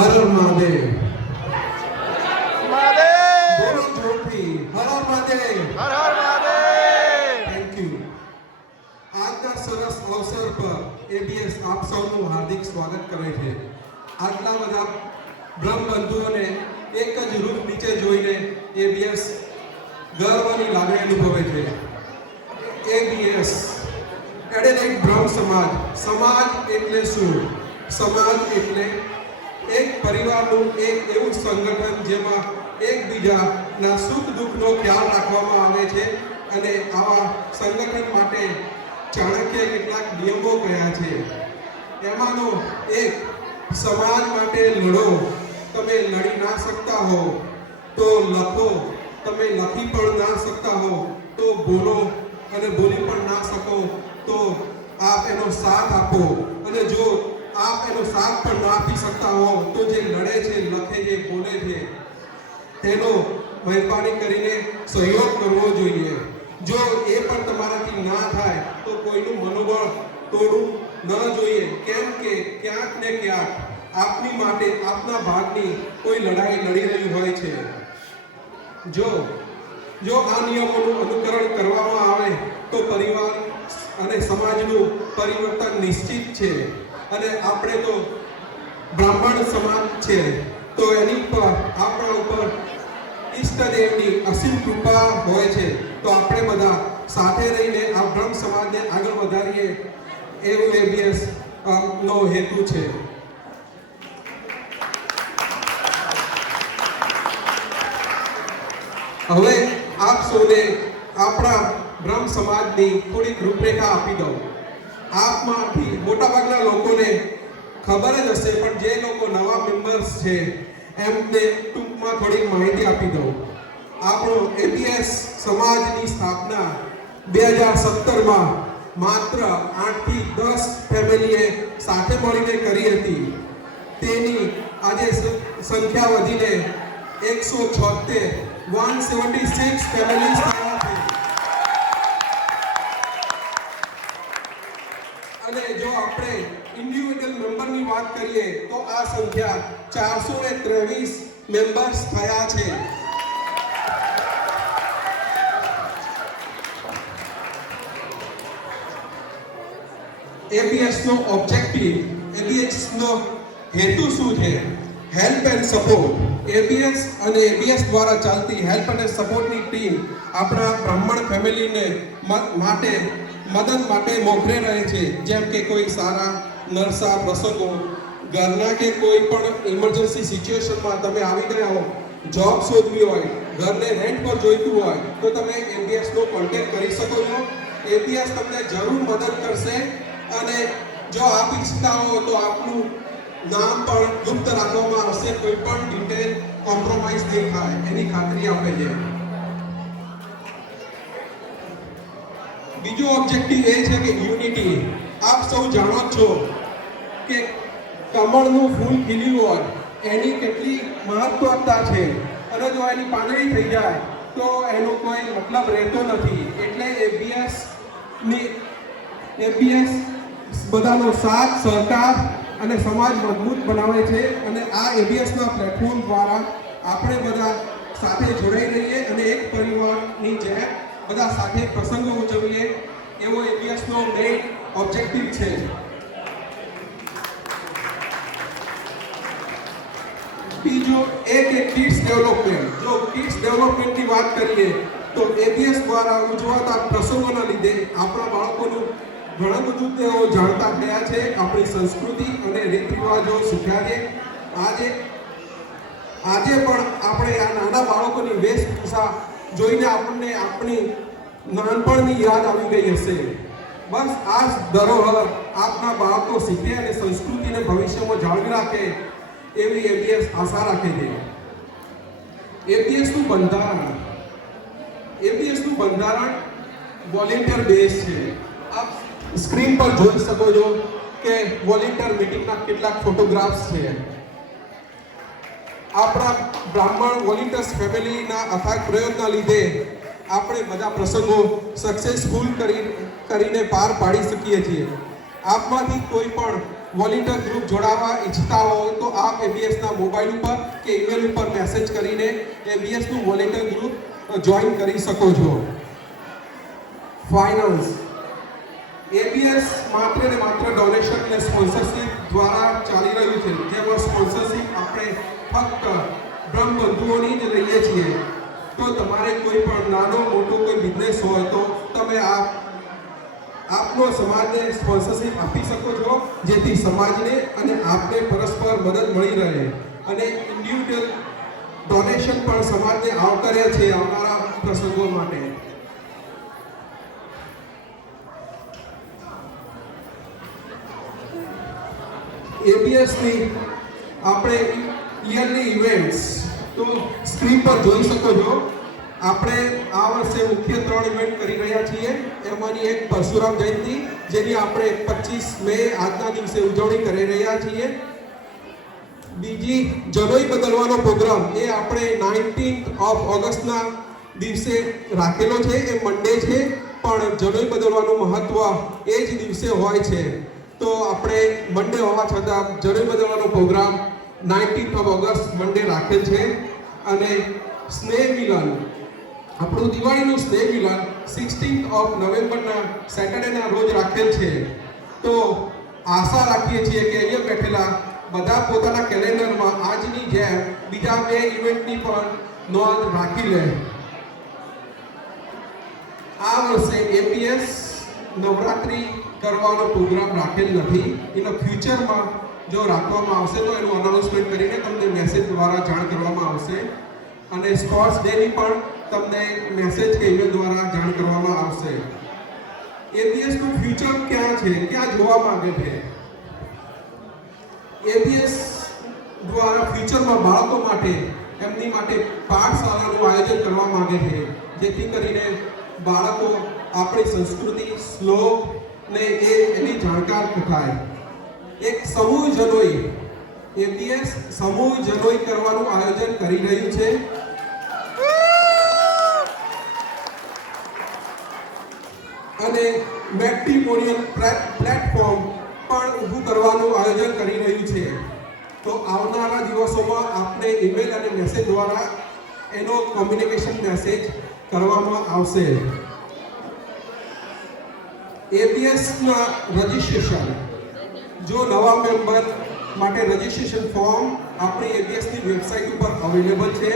હર હર મહાદેવ મહાદેવ બોલો જોરથી Har Har Mahadev Har Har Mahadev. Thank you. આજના સરસ અવસર પર એબીએસ આપ સૌનું હાર્દિક સ્વાગત કરે છે. આટલા બધા બ્રહ્મ બંધુઓને એક જ રૂપ નીચે જોઈને એબીએસ ગર્વની લાગણી અનુભવે છે. એબીએસ એડેલાઇડ બ્રહ્મ સમાજ. સમાજ એટલે શું? સમાજ એટલે એક પરિવારનું એક એવું સંગઠન જેમાં એકબીજાના સુખ દુઃખનો ખ્યાલ રાખવામાં આવે છે અને આવા સંગઠન માટે ચાણક્ય કેટલાક નિયમો કહ્યા છે. એમાંનો એક, સમાજ માટે લડો. તમે લડી ના શકતા હો તો લખો. તમે લખી પણ ના શકતા હો તો બોલો, અને બોલી પણ ના શકો તો આપ એનો સાથ આપો. અને જો આપ એનો સાથ પણ ના આપી શકતા હો તો જે લડે છે, લખે છે, બોલે છે તેનો મહેરબાની કરીને સહયોગ કરવો જોઈએ. જો એ પણ તમારાથી ના થાય તો કોઈનું મનોબળ તોડવું ન જોઈએ, કેમ કે ક્યાંક ને ક્યાંક આપની માટે, આપના ભાગની કોઈ લડાઈ લડી રહ્યું હોય છે. જો આ નિયમોનું અનુકરણ કરવામાં આવે તો પરિવાર અને સમાજનું પરિવર્તન નિશ્ચિત છે. અને આપણે તો બ્રાહ્મણ સમાજ છે, તો એની પર આપણા ઉપર ઈષ્ટદેવની અસીમ કૃપા હોય છે. તો આપણે બધા સાથે રહીને આ બ્રહ્મ સમાજને આગળ વધારીએ એવું એબીએસ નો હેતુ છે. હવે આપ સૌને આપણા બ્રહ્મ સમાજની થોડીક રૂપરેખા આપી દઉં. આપમાંથી મોટાભાગના લોકોને ખબર જ હશે, પણ જે લોકો નવા મેમ્બર્સ છે એમને ટૂંકમાં થોડી માહિતી આપી દઉં. આપણો એબીએસ સમાજની સ્થાપના 2017માં માત્ર 8 થી 10 ફેમિલીએ સાથે મળીને કરી હતી. તેની આજે સંખ્યા વધીને 176 ફેમિલીઝ થયા છે. અને જો આપણે ઇન્ડિવિડ્યુઅલ મેમ્બરની વાત કરીએ તો આ સંખ્યા 423 મેમ્બર્સ થયા છે. એબીએસ નો ઓબ્જેક્ટિવ, એબીએસ નો હેતુ શું છે? Help and support. એબીએસ અને એબીએસ દ્વારા ચાલતી હેલ્પ અને સપોર્ટની ટીમ આપણા બ્રાહ્મણ ફેમિલીને મદદ માટે મોખરે રહે છે. જેમ કે કોઈ સારા નરસા પ્રસંગો, ઘરના કે કોઈ પણ ઇમરજન્સી સિચ્યુએશનમાં તમે આવી ગયા હો, જોબ શોધવી હોય, ઘરને રેન્ટ પર જોઈતું હોય તો તમે એબીએસનો કોન્ટેક્ટ કરી શકો છો. એબીએસ તમને જરૂર મદદ કરશે. અને જો આપ ઈચ્છતા હો તો આપનું નામ પણ ગુપ્ત રાખવામાં આવશે. કોઈ પણ ડિટેલ કોમ્પ્રોમાઇઝ નહીં થાય એની ખાતરી આપે છે. બીજો ઓબ્જેક્ટિવ એ છે કે યુનિટી. આપ સૌ જાણો છો કે કમળનું ફૂલ ખીલ્યું હોય એની કેટલી મહત્વતા છે, અને જો એની પાંદડી થઈ જાય તો એનો કોઈ મતલબ રહેતો નથી. એટલે એબીએસ બધાનો સાથ, સહકાર અને સમાજ મજબૂત બનાવે છે. અને આ એબીએસના પ્લેટફોર્મ દ્વારા આપણે બધા સાથે જોડાઈ રહીએ અને એક પરિવારની જેમ બધા સાથે પ્રસંગો ઉજવીએ એવો એબીએસનો મેઇન ઓબ્જેક્ટિવ છે. બીજો એક કિડ્સ ડેવલપમેન્ટ. જો કિડ્સ ડેવલપમેન્ટની વાત કરીએ તો એબીએસ દ્વારા ઉજવાતા પ્રસંગોના લીધે આપણા બાળકોનું ઘણા બધું તેઓ જાણતા થયા છે. આપણી સંસ્કૃતિ અને રીત રિવાજો શીખ્યા છે. આજે પણ આપણે આ નાના બાળકોની વેશભૂષા જોઈને આપણને આપણી નાનપણની યાદ આવી ગઈ હશે. બસ આ જ ધરોહર આપના બાળકો શીખે અને સંસ્કૃતિને ભવિષ્યમાં જાળવી રાખે એવી એબીએસ આશા રાખે છે. એબીએસનું બંધારણ વોલેન્ટિયર બેઝ છે. આપ સ્ક્રીન પર જોઈ શકો છો કે વોલેન્ટિયર મીટિંગના કેટલાક ફોટોગ્રાફ્સ છે. આપણા બ્રાહ્મણ વોલેન્ટિયર્સ ફેમિલીના અથાગ પ્રયત્નના લીધે આપણે બધા પ્રસંગો સક્સેસફુલ કરીને પાર પાડી શકીએ છીએ. આપમાંથી કોઈ પણ વોલેન્ટિયર ગ્રુપ જોડાવા ઈચ્છતા હોય તો આપ એબીએસના મોબાઈલ ઉપર કે ઈમેલ ઉપર મેસેજ કરીને એબીએસનું વોલેન્ટિયર ગ્રુપ જોઈન કરી શકો છો. ફાઇનાન્સ એબીએસ માત્ર ને માત્ર ડોનેશન અને સ્પોન્સરશિપ દ્વારા ચાલી રહ્યું છે, જેમાં સ્પોન્સરશિપ આપણે ફક્ત બ્રહ્મ બંધુઓની જ લઈએ છીએ. તો તમારે કોઈ પણ નાનો મોટો કોઈ બિઝનેસ હોય તો તમે આપનો સમાજને સ્પોન્સરશિપ આપી શકો છો, જેથી સમાજને અને આપને પરસ્પર મદદ મળી રહે. અને ઇન્ડિવિડ્યુઅલ ડોનેશન પણ સમાજને આવકારે છે આવનારા પ્રસંગો માટે. એબીએસની આપણે યરલી ઇવેન્ટ્સ તો સ્ક્રીન પર જોઈ શકો છો. આપણે આ વર્ષે મુખ્ય 3 ઇવેન્ટ કરી રહ્યા છીએ. એમાંની એક પરશુરામ જયંતિ, જેની આપણે 25 મે આજના દિવસે ઉજવણી કરી રહ્યા છીએ. બીજી જનોઈ બદલવાનો પ્રોગ્રામ એ આપણે 19th ઓફ ઓગસ્ટના દિવસે રાખેલો છે. એ મંડે છે, પણ જનોઈ બદલવાનું મહત્વ એ જ દિવસે હોય છે. તો આપણે મંડે હોવા છતાં જનોઈ બદલવાનો પ્રોગ્રામ 19th ઓફ ઓગસ્ટ મંડે રાખેલ છે. અને સ્નેહ મિલન, આપણું દિવાળીનું સ્નેહ મિલન 16th ઓફ નવેમ્બરના સેટરડેના રોજ રાખેલ છે. તો આશા રાખીએ છીએ કે અહીંયા બેઠેલા બધા પોતાના કેલેન્ડરમાં આજની જેમ બીજા 2 ઇવેન્ટની પણ નોંધ રાખી લે. આ વર્ષે એપીએસ નવરાત્રી કરવાનો પ્રોગ્રામ રાખેલ નથી. એનો ફ્યુચરમાં જો રાખવામાં આવશે તો એનું અનાઉન્સમેન્ટ કરીને તમને મેસેજ દ્વારા જાણ કરવામાં આવશે. અને સ્પોર્ટ્સ ડેની પણ તમને મેસેજ કે ઈમેલ દ્વારા જાણ કરવામાં આવશે. એબીએસનું ફ્યુચર ક્યાં છે, ક્યાં જોવા માંગે છે? એબીએસ દ્વારા ફ્યુચરમાં બાળકો માટે એમની માટે પાઠશાળાનું આયોજન કરવા માંગે છે, જેથી કરીને બાળકો આપણી સંસ્કૃતિ, શ્લોક ને એની જાણકાર થાય. એક સમૂહ જનોઈ, એબીએસ સમૂહ જનોઈ કરવાનું આયોજન કરી રહ્યું છે. અને મેટ્રિમોનિયલ પ્લેટફોર્મ પણ ઊભું કરવાનું આયોજન કરી રહ્યું છે. તો આવનારા દિવસોમાં આપને ઈમેલ અને મેસેજ દ્વારા એનો કોમ્યુનિકેશન મેસેજ કરવામાં આવશે. એબીએસના રજિસ્ટ્રેશન, જો નવા મેમ્બર માટે રજિસ્ટ્રેશન ફોર્મ આપણી એબીએસની વેબસાઇટ ઉપર અવેલેબલ છે.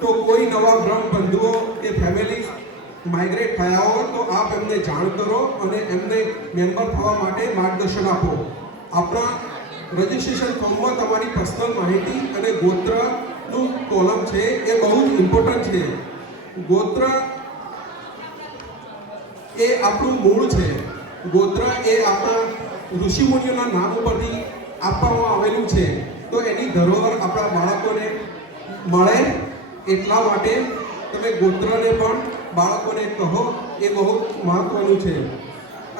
તો કોઈ નવા બ્રહ્મ બંધુઓ કે ફેમિલી માઇગ્રેટ થયા હોય તો આપ એમને જાણ કરો અને એમને મેમ્બર થવા માટે માર્ગદર્શન આપો. આપણા રજિસ્ટ્રેશન ફોર્મમાં તમારી પર્સનલ માહિતી અને ગોત્રનું કોલમ છે, એ બહુ જ ઇમ્પોર્ટન્ટ છે. ગોત્ર એ આપણું મૂળ છે. ગોત્ર એ આપણા ઋષિમુનિઓના નામ ઉપરથી આપવામાં આવેલું છે. તો એની ધરોહર આપણા બાળકોને મળે, એટલા માટે તમે ગોત્રને પણ બાળકોને કહો, એ બહુ મહત્વનું છે.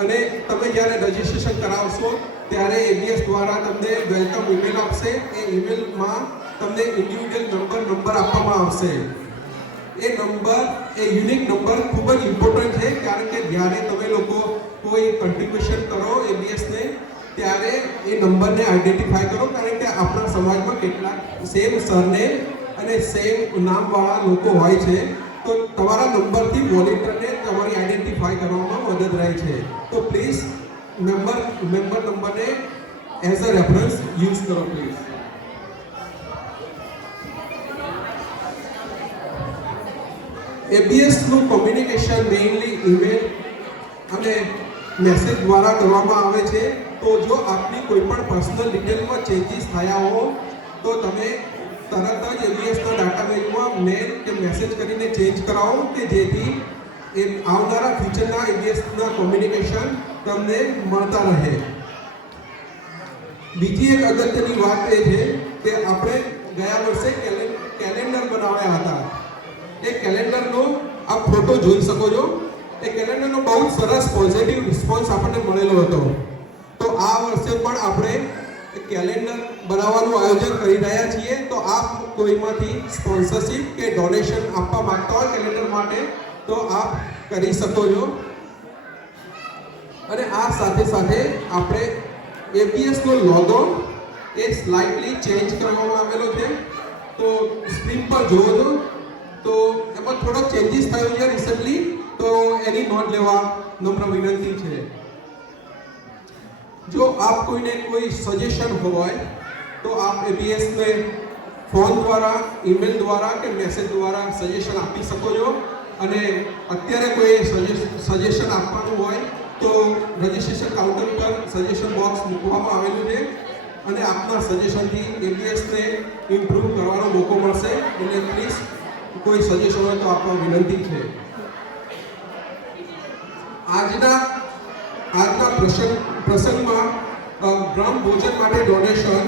અને તમે જ્યારે રજિસ્ટ્રેશન કરાવશો ત્યારે એબીએસ દ્વારા તમને વેલકમ ઈમેલ આપશે. એ ઈમેલમાં તમને ઇન્ડિવિડ્યુઅલ નંબર આપવામાં આવશે. એ નંબર, એ યુનિક નંબર ખૂબ જ ઇમ્પોર્ટન્ટ છે, કારણ કે જ્યારે તમે લોકો કોઈ કન્ટ્રીબ્યુશન કરો એબીએસને, ત્યારે એ નંબરને આઈડેન્ટિફાય કરો, કારણ કે આપણા સમાજમાં કેટલાક સેમ સરનેમ અને સેમ નામવાળા લોકો હોય છે. તો તમારા નંબરથી વોલેન્ટિયરને તમારી આઈડેન્ટિફાય કરવામાં મદદ રહે છે. તો પ્લીઝ મેમ્બર નંબરને એઝ અ રેફરન્સ યુઝ કરો પ્લીઝ. એબીએસનું કોમ્યુનિકેશન મેઇનલી ઈમેલ અને મેસેજ દ્વારા કરવામાં આવે છે. તો જો આપની કોઈ પણ પર્સનલ ડિટેલમાં ચેન્જીસ થયા હો તો તમે તરત જ એબીએસના ડાટાબેઝમાં મેલ કે મેસેજ કરીને ચેન્જ કરાવો, કે જેથી એ આવનારા ફ્યુચરના એબીએસના કોમ્યુનિકેશન તમને મળતા રહે. બીજી એક અગત્યની વાત એ છે કે આપણે ગયા વર્ષે કેલેન્ડર બનાવ્યા હતા. એ કેલેન્ડરનો આપ ફોટો જોઈ શકો છો. એ કેલેન્ડરનો બહુ સરસ પોઝિટિવ રિસ્પોન્સ આપણને મળેલો હતો. તો આ વર્ષે પણ આપણે કેલેન્ડર બનાવવાનું આયોજન કરી રહ્યા છીએ. તો આપ કોઈમાંથી સ્પોન્સરશિપ કે ડોનેશન આપવા માંગતા હોય કેલેન્ડર માટે તો આપ કરી શકો છો. અને આ સાથે સાથે આપણે ABS નો લોગો એ સ્લાઇટલી ચેન્જ કરવામાં આવેલો છે. તો સ્ક્રીન પર જોવો તો એમાં થોડો ચેન્જીસ થયો છે રિસન્ટલી, તો એની નોંધ લેવા નમ્ર વિનંતી છે. જો આપ કોઈને કોઈ સજેશન હોય તો આપ ABS ને ફોન દ્વારા, ઈમેલ દ્વારા કે મેસેજ દ્વારા સજેશન આપી શકો છો. અને અત્યારે કોઈ સજેશન આપવાનું હોય તો રજિસ્ટ્રેશન કાઉન્ટર પર સજેશન બોક્સ મૂકવામાં આવેલું છે અને આપના સજેશનથી ABS ને ઇમ્પ્રૂવ કરવાનો મોકો મળશે. એટલે પ્લીઝ કોઈ સજેશન હોય તો આપવા વિનંતી છે. આજના પ્રસંગમાં બ્રહ્મ ભોજન માટે donation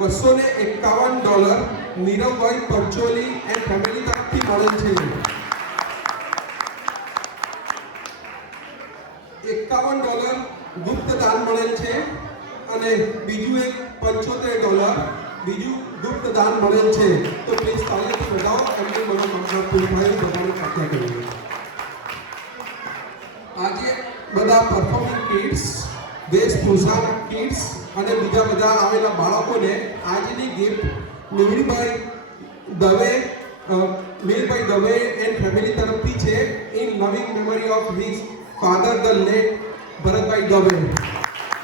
$251 Niravbhai Pancholi and family તરફથી મળેલ છે. $51 ગુપ્ત દાન મળેલ છે અને બીજું એક $75 બીજું ગુપ્ત દાન મળેલ છે. તો પ્લીઝ તાળીઓથી વધાવો, એમની મનોકામના પૂરી થાય બધાને પ્રાર્થના કરીએ. આજે બધા પરફોર્મિંગ કિડ્સ, વેશભૂષાના કિડ્સ અને બીજા બધા આવેલા બાળકોને આજની gift Mihirbhai Dave and family તરફથી છે, in loving memory of his father the late Bharatbhai Dave.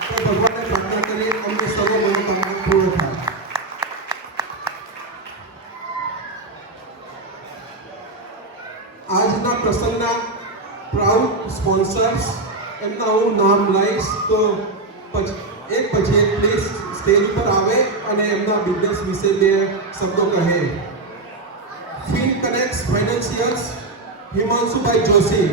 તો ભગવાનને પ્રાર્થના કરીએ અમને સર્વ મનોકામના પૂર્ણ થાય. આજના પ્રસંગના પ્રાઉડ સ્પોન્સર્સ, એમના હું નામ લઈશ તો એક પછી એક પ્લીઝ સ્ટેજ પર આવે અને એમના બિઝનેસ વિશે બે શબ્દો કહે. ફિન કનેક્ટ ફાઇનાન્સિયર્સ, હિમાંશુભાઈ જોશી.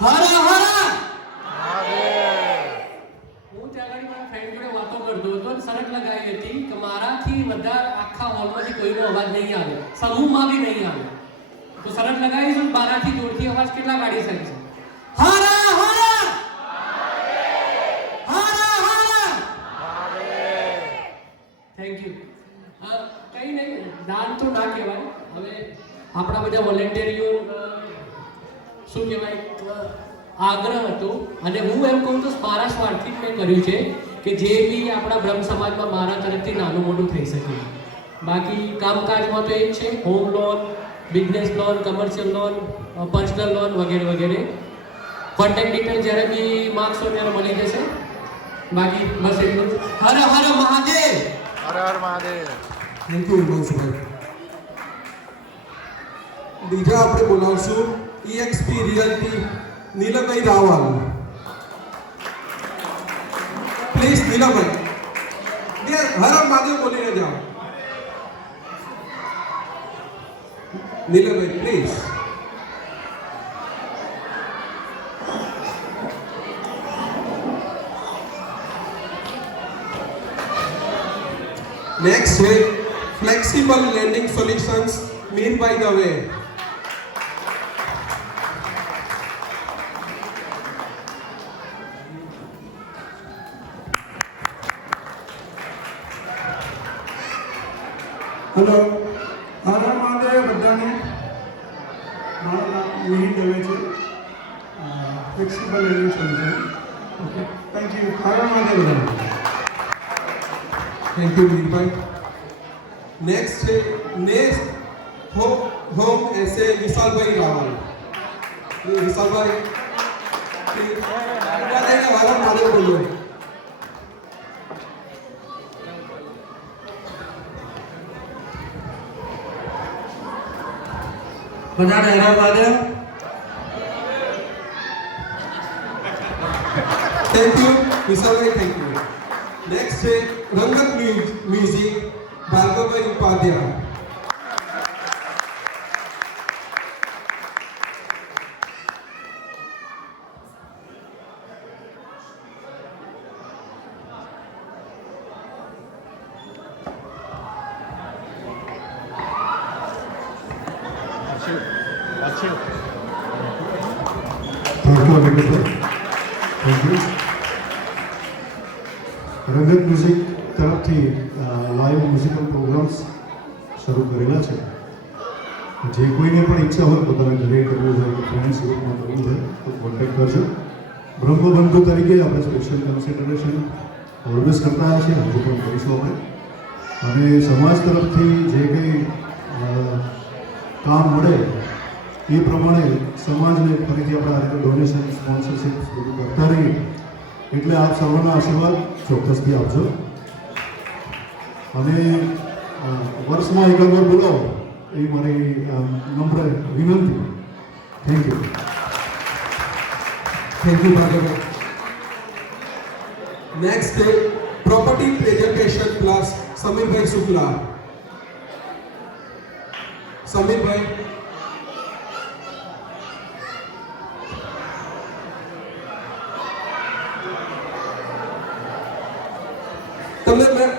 હરા હરા મહાદેવ. હું ત્યાં આગળ મારા ફ્રેન્ડ જોડે વાતો કરતો હતો અને શરત લગાવી હતી કે મારાથી વધારે આખા હોલમાંથી કોઈનો અવાજ નહીં આવે, સમૂહમાં બી નહીં આવે. તો શરત લગાવીશું બારાથી દૂરથી અવાજ કેટલા કાઢી શકશે? હરા હરા હરા હરા. Thank you. કંઈ નહીં, દાન તો ના કહેવાય. હવે આપણા બધા વોલેન્ટિયરો શું કહેવાય આગ્રહ હતો અને હું એમ કહું તો મારા સ્વાર્થથી મેં કર્યું છે કે જે બી આપણા બ્રહ્મ સમાજમાં મારા તરફથી નાનું મોટું થઈ શકે. બાકી કામકાજમાં તો એ જ છે, home loan, business loan, commercial loan, personal loan વગેરે વગેરે. કોન્ટેક્ટ ડિટેલ જ્યારે બી માગશો ત્યારે મળી જશે. બાકી બસ એટલું જ. હર હર મહાદેવ. હર હર મહાદેવ. થેન્ક યુ હિમાંશુભાઈ. બીજા આપણે બોલાવશું EXP રિયલ્ટી નીલમભાઈ રાવલ. પ્લીઝ નીલમભાઈ બે હર મહાદેવ બોલીને જાઓ. નીલમભાઈ પ્લીઝ. નેક્સ્ટ છે ફ્લેક્સિબલ લેન્ડિંગ સોલ્યુશન્સ, મીરભાઈ દવે. હેલો, હર હર મહાદેવ બધાને. મારું નામ મિહિર દવે છે, flexible lending solution. Okay, thank you. Har Har Mahadev બધાને. થેન્ક યુ મીરભાઈ. નેક્સ્ટ છે નેક્સ્ટ હોમ એસે વિશાલભાઈ રાવલ. વિશાલભાઈ વારંવાર મારે બોલો. બધાને હર હર મહાદેવ. થેન્ક યુ વિશાલભાઈ, થેન્ક યુ. નેક્સ્ટ છે રંગત મ્યુઝિક, ભાર્ગવભાઈ ઉપાધ્યાય. થેન્ક યુ વિક્રમભાઈ. Thank you. રંગત મ્યુઝિક તરફથી લાઈવ મ્યુઝિકલ પ્રોગ્રામ્સ શરૂ કરેલા છે. જે કોઈને પણ ઈચ્છા હોય પોતાના ઘરે કરવું હોય કે ફ્રેન્ડ્સ ગ્રુપમાં કરવું હોય તો કોન્ટેક્ટ કરજો. બ્રહ્મબંધુ તરીકે આપણે સ્પેશિયલ કન્સિડરેશન ઓલવેઝ કરતા આવ્યા છીએ, હજુ પણ કરીશું આપણે. અને સમાજ તરફથી જે કંઈ કામ મળે એ પ્રમાણે સમાજને ફરીથી આપણા આ રીતે ડોનેશન સ્પોન્સરશિપ બધું કરતા રહીએ. એટલે આપ સૌના આશીર્વાદ ચોક્કસથી આપજો. અને વર્ષમાં એક વાર બોલાવો એ મારી નમ્ર વિનંતી. Thank you. Thank you, Bhargav. Next, property presentation plus Sameerbhai Shukla. Sameerbhai. તમને મેં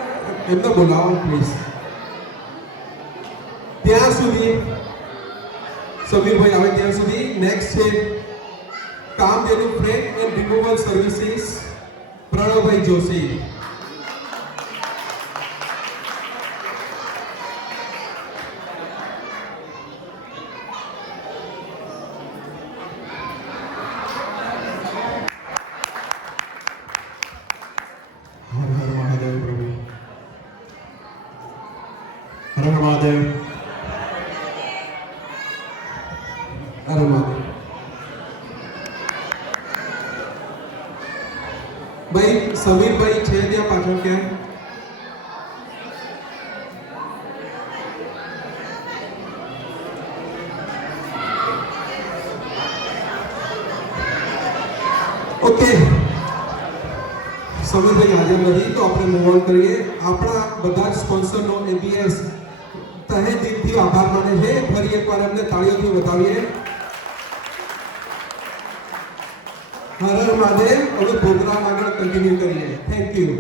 એમને બોલાવો પ્લીઝ. ત્યાં સુધી સમીરભાઈ આવે ત્યાં સુધી નેક્સ્ટ છે Kamdhenu frame and removal services પ્રણવભાઈ જોશી. હર હર મહાદેવ પ્રભુ. હર હર મહાદેવ. અરે મહાદેવ. ભાઈ સમીરભાઈ છે ત્યાં પાછળ ક્યાં? ઓકે, સમીરભાઈ હાજર નથી તો આપણે મૂવ ઓન કરીએ. આપણા બધા જ સ્પોન્સરનો ABS તહે દિલથી આભાર માને છે. ફરી એકવાર એમને તાળીઓથી વધાવીએ. હર હર મહાદેવ. હવે પ્રોગ્રામ આગળ કન્ટિન્યુ કરીએ. Thank you.